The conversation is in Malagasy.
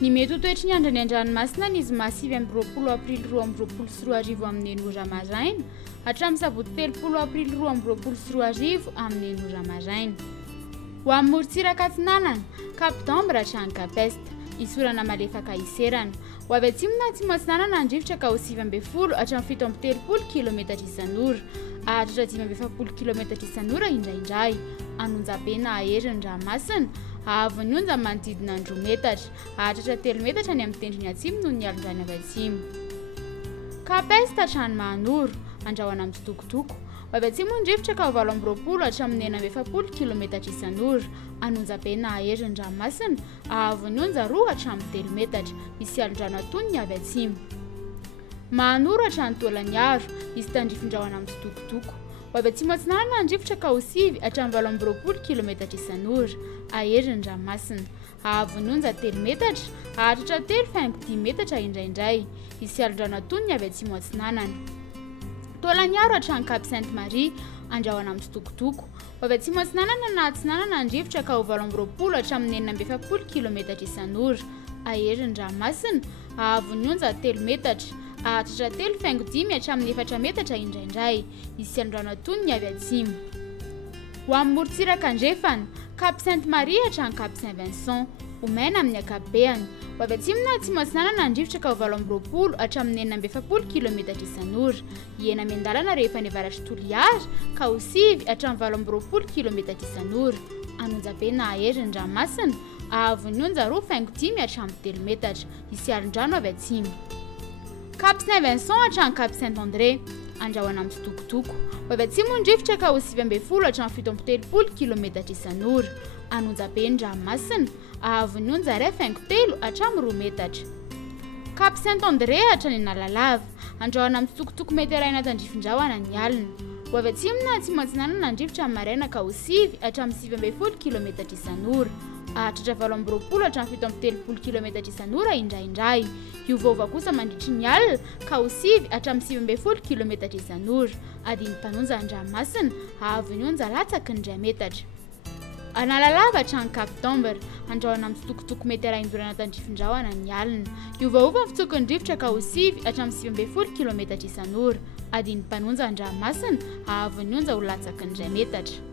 Ny mety ho toetry ny andro any an-dranomasina ny izy masivy amin'ny 20 aprily 2024 amin'ny 9 maraina hatramin'ny sabotsy 30 aprily 2024 amin'ny 9 maraina. Ho amin'ny morontsiraka Atsinanana, Cap d'Ambre hatrany Capesta, isorana malefaka iserana. Ho avy atsimo na atsimo Atsinanana andrivotra ka ho 9 hatramin'ny 7 km isan'ora, hahatratra 5 km isan'ora indraindray. Anonjam-pena aherin'ny ranomasina, ahavon'ny onja manodidina 2 metatra, hahatratra 3 metatra ny amin'ny tendrony atsimo noho ny alondrany avy atsimo. Capesta hatrany Mahanoro, andrahoana amin'ny tsitokotoko. Ho avy atsimo andrivotra ka ho 20 hatramin'ny 9 km isan'ora, anonjam-pena aherin'ny ranomasina, ahavon'ny onja 2 hatramin'ny 3 metatra, misy alondrano atonony avy atsimo. Mahanoro hatrany Tolaniaro, misy tandrifin-drahona amin'ny tsitokotoko. Ho avy atsimo Atsinanana andrivotra ka ho 9 hatramin'ny 20 km isan'ora, aherin'ny ranomasina, ahavon'ny onja 3 metatra, hahatratra 3,10 metatra indraindray, misy alondrano atonony avy atsimo Atsinanana. Tolaniaro hatrany Cap Sainte-Marie, andrahoana amin'ny tsitokotoko. Ho avy atsimo Atsinanana na Atsinanana andrivotra ka ho 20 hatramin'ny 9 km isan'ora, aherin'ny ranomasina, ahavon'ny onja 3 metatra, hahatratra 3,10 hatramin'ny 4 metatra indraindray, misy alondrano atonony avy atsimo. Ho amin'ny morontsiraka andrefana, Cap Sainte-Marie hatrany Cap Saint-Vincent, omena amin'ny ankapobeny. Ho avy atsimo na atsimo Atsinanana andrivotra ka ho 20 hatramin'ny 9 km isan'ora, hiena miandalana rehefa ny avaratry Toliara ka ho 9 hatramin'ny 20 km isan'ora, anonjam-pena aherin'ny ranomasina, ahavon'ny onja 2,10 hatramin'ny 3 metatra, misy alondrano avy atsimo. Cap Saint-Vincent hatrany Cap Saint-André, andrahoana amin'ny tsitokotoko. Ho avy atsimo andrivotra ka ho 9 hatramin'ny 17 km isan'ora, anonjam-peny ranomasina, ahavon'ny onja 3,3 hatramin'ny 2 metatra. Cap Saint-André hatrany Analalava, andrahoana amin'ny tsitokotoko mety arahina tandrifin-drahona ny alina. Ho avy atsimo na atsimo Atsinanana andrivotra amin'ny maraina ka ho 9 hatramin'ny 17 km isan'ora, hahatratra 20 hatramin'ny 17 km isan'ora indraindray. Iovaova kosa mandritry ny alina ka ho 9 hatramin'ny 17 km isan'ora, adiny mpanonja ny ranomasina, ahavon'ny onja latsaky ny 3 metatra. Analalava hatrany Cap d'Ambre, andrahoana amin'ny tsitokotoko mety arahindorana tandrifin-drahona ny alina. Iovaova ny fitsokiny rivotra ka ho 9 hatramin'ny 17 km isan'ora, adiny mpanonja ny ranomasina, ahavon'ny onja ho latsaky ny 3 metatra.